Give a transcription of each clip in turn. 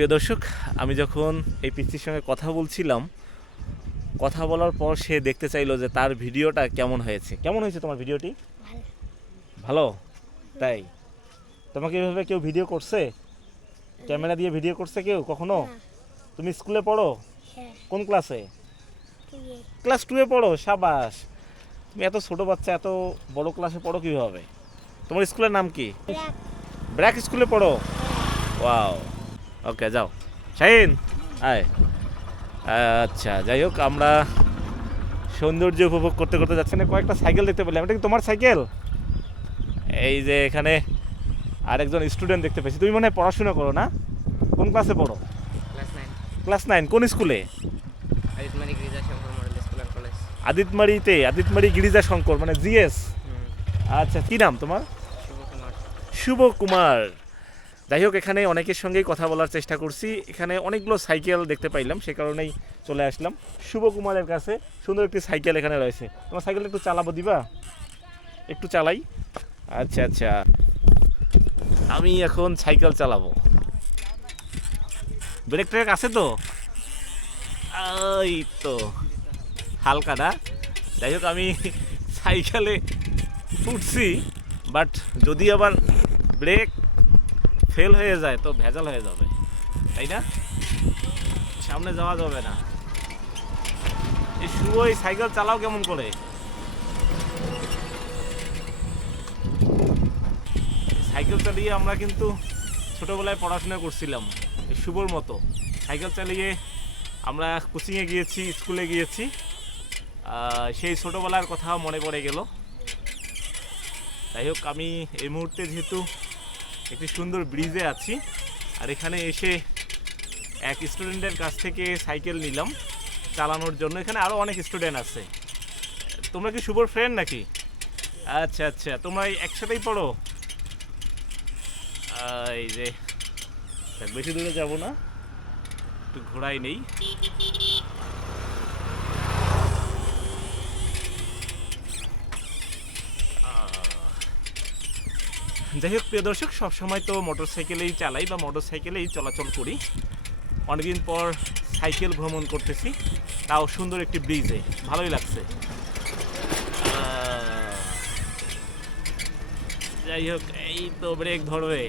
প্রিয় দর্শক, আমি যখন এই পিচ্চির সঙ্গে কথা বলছিলাম, কথা বলার পর সে দেখতে চাইলো যে তার ভিডিওটা কেমন হয়েছে। কেমন হয়েছে তোমার ভিডিওটি? ভালো। তাই তোমাকে এভাবে কেউ ভিডিও করছে? ক্যামেরা দিয়ে ভিডিও করছে কেউ কখনো? তুমি স্কুলে পড়ো? কোন ক্লাসে? ক্লাস 2-এ পড়ো? সাবাস। তুমি এত ছোট বাচ্চা এত বড় ক্লাসে পড়ো কিভাবে? তোমার স্কুলের নাম কি? ব্র্যাক স্কুলে পড়ো? ওয়াও, ওকে যাও। শাহিন আয়। আচ্ছা, যাই হোক, আমরা সৌন্দর্য উপভোগ করতে করতে যাচ্ছি না। কয়েকটা সাইকেল দেখতে পেলাম। এটা কি তোমার সাইকেল? এই যে এখানে আরেকজন স্টুডেন্ট দেখতে পেয়েছি। তুমি মনে হয় পড়াশোনা করো না? কোন ক্লাসে পড়ো? ক্লাস 9। কোন স্কুলে? আদিতমারি গিরিজা শঙ্কর, মানে জিএস। আচ্ছা, কি নাম তোমার? শুভ কুমার। যাই হোক, এখানে অনেকের সঙ্গেই কথা বলার চেষ্টা করছি। এখানে অনেকগুলো সাইকেল দেখতে পাইলাম, সে কারণেই চলে আসলাম শুভ কুমারের কাছে। সুন্দর একটি সাইকেল এখানে রয়েছে। তোমার সাইকেলটা একটু চালাবো, দিবা? একটু চালাই। আচ্ছা আচ্ছা, আমি এখন সাইকেল চালাবো। ব্রেক ট্রেক আছে তো? এই তো হালকা না? যাই হোক, আমি সাইকেলে উঠছি, বাট যদি আবার ব্রেক ফেল হয়ে যায় তো ভেজাল হয়ে যাবে, তাই না? সামনে যাওয়া যাবে না। এই শুভ এই সাইকেল চালাও কেমন করে? সাইকেল চালিয়ে আমরা কিন্তু ছোটোবেলায় পড়াশোনা করছিলাম এই শুভর মতো। সাইকেল চালিয়ে আমরা কোচিংয়ে গিয়েছি, স্কুলে গিয়েছি। সেই ছোটোবেলার কথা মনে পড়ে গেল। যাই হোক, আমি এই মুহূর্তে যেহেতু একটি সুন্দর ব্রিজে আছি, আর এখানে এসে এক স্টুডেন্টের কাছ থেকে সাইকেল নিলাম চালানোর জন্য। এখানে আরও অনেক স্টুডেন্ট আছে। তোমরা কি শুভর ফ্রেন্ড নাকি? আচ্ছা আচ্ছা, তোমরা একসাথেই পড়ো? এই যে বেশি দূরে যাব না, একটু ঘোরাই নেই। যাই হোক প্রিয় দর্শক, সবসময় তো মোটর সাইকেলেই চালাই বা মোটর সাইকেলেই চলাচল করি। অনেকদিন পর সাইকেল ভ্রমণ করতেছি, তাও সুন্দর একটি ব্রিজে, ভালোই লাগছে। যাই হোক, এই তো ব্রেক ধরবে,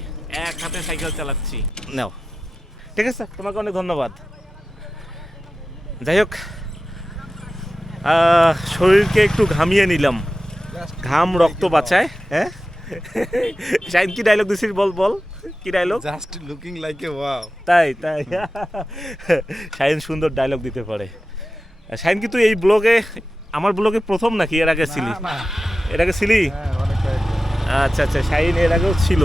এক হাতে সাইকেল চালাচ্ছি। নাও, ঠিক আছে, তোমাকে অনেক ধন্যবাদ। যাই হোক, শরীরকে একটু ঘামিয়ে নিলাম, ঘাম রক্ত বাঁচায়। হ্যাঁ শাহিন, কি ডায়লগ দিছিস? বল বল, কি dialogue? Just looking like a wow. তাই তাই শাহিন সুন্দর ডায়লগ দিতে পারে। শাহিন, কিন্তু এই ব্লগে, আমার ব্লগে প্রথম নাকি? এর আগে ছিলি? এর আগে ছিলি? আচ্ছা আচ্ছা, শাহিন এর আগেও ছিল।